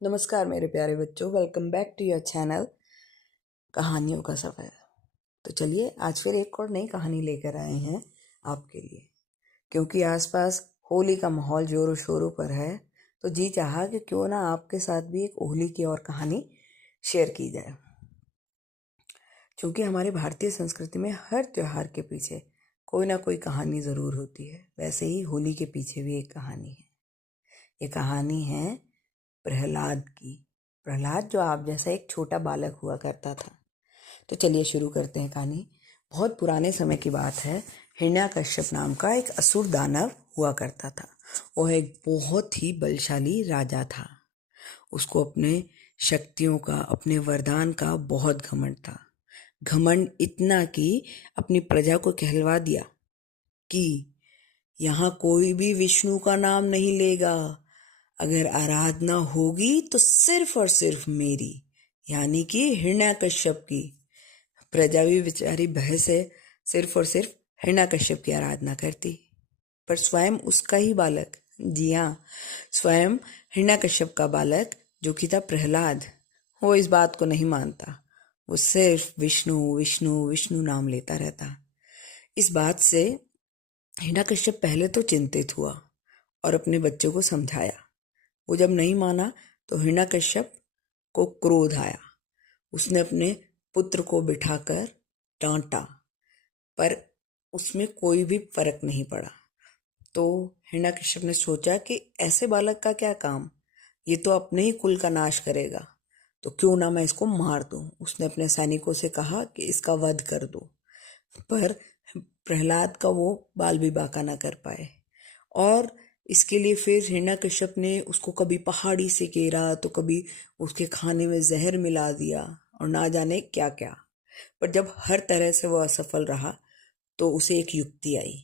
नमस्कार मेरे प्यारे बच्चों, welcome back to your channel कहानियों का सफ़र। तो चलिए आज फिर एक और नई कहानी लेकर आए हैं आपके लिए। क्योंकि आसपास होली का माहौल जोरों शोरों पर है, तो जी चाहा कि क्यों ना आपके साथ भी एक होली की और कहानी शेयर की जाए। क्योंकि हमारे भारतीय संस्कृति में हर त्यौहार के पीछे कोई ना कोई कहानी ज़रूर होती है, वैसे ही होली के पीछे भी एक कहानी है। ये कहानी है प्रहलाद की। प्रहलाद जो आप जैसा एक छोटा बालक हुआ करता था। तो चलिए शुरू करते हैं कहानी। बहुत पुराने समय की बात है। हिरण्यकश्यप नाम का एक असुर दानव हुआ करता था। वह एक बहुत ही बलशाली राजा था। उसको अपने शक्तियों का, अपने वरदान का बहुत घमंड था। घमंड इतना कि अपनी प्रजा को कहलवा दिया कि यहाँ कोई भी विष्णु का नाम नहीं लेगा। अगर आराधना होगी तो सिर्फ और सिर्फ मेरी, यानी कि हिरण्यकश्यप की। प्रजा भी बेचारी भय से सिर्फ और सिर्फ हिरण्यकश्यप की आराधना करती। पर स्वयं उसका ही बालक, जी हाँ, स्वयं हिरण्यकश्यप का बालक जो कि था प्रहलाद, वो इस बात को नहीं मानता। वो सिर्फ विष्णु विष्णु विष्णु नाम लेता रहता। इस बात से हिरण्यकश्यप पहले तो चिंतित हुआ और अपने बच्चों को समझाया। वो जब नहीं माना तो हिरण्यकश्यप को क्रोध आया। उसने अपने पुत्र को बिठाकर डांटा, पर उसमें कोई भी फर्क नहीं पड़ा। तो हिरण्यकश्यप ने सोचा कि ऐसे बालक का क्या काम, ये तो अपने ही कुल का नाश करेगा, तो क्यों ना मैं इसको मार दूं। उसने अपने सैनिकों से कहा कि इसका वध कर दो, पर प्रहलाद का वो बाल भी बांका ना कर पाए। और इसके लिए फिर हिरण्यकश्यप ने उसको कभी पहाड़ी से घेरा तो कभी उसके खाने में जहर मिला दिया और ना जाने क्या क्या। पर जब हर तरह से वो असफल रहा तो उसे एक युक्ति आई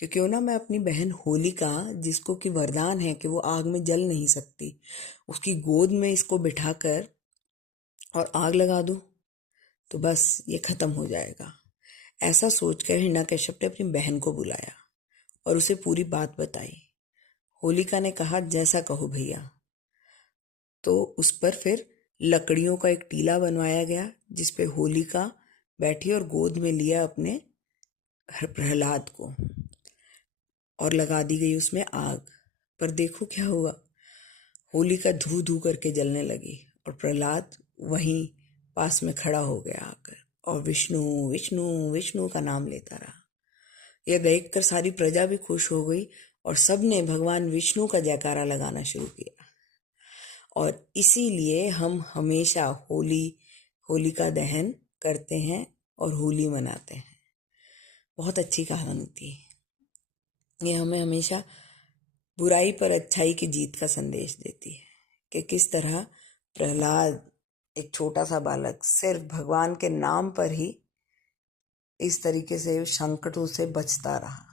कि क्यों ना मैं अपनी बहन होलिका, जिसको कि वरदान है कि वो आग में जल नहीं सकती, उसकी गोद में इसको बिठाकर और आग लगा दूं, तो बस ये खत्म हो जाएगा। ऐसा सोचकर हिरण्यकश्यप ने अपनी बहन को बुलाया और उसे पूरी बात बताई। होलिका ने कहा, जैसा कहो भैया। तो उस पर फिर लकड़ियों का एक टीला बनवाया गया, जिस पे होलिका बैठी और गोद में लिया अपने प्रहलाद को, और लगा दी गई उसमें आग। पर देखो क्या हुआ, होलिका धू धू करके जलने लगी और प्रहलाद वहीं पास में खड़ा हो गया आकर और विष्णु विष्णु विष्णु का नाम लेता रहा। यह देखकर सारी प्रजा भी खुश हो गई और सबने भगवान विष्णु का जयकारा लगाना शुरू किया। और इसीलिए हम हमेशा होलिका दहन करते हैं और होली मनाते हैं। बहुत अच्छी कहानी थी। ये हमें हमेशा बुराई पर अच्छाई की जीत का संदेश देती है कि किस तरह प्रहलाद, एक छोटा सा बालक, सिर्फ भगवान के नाम पर ही इस तरीके से संकटों से बचता रहा।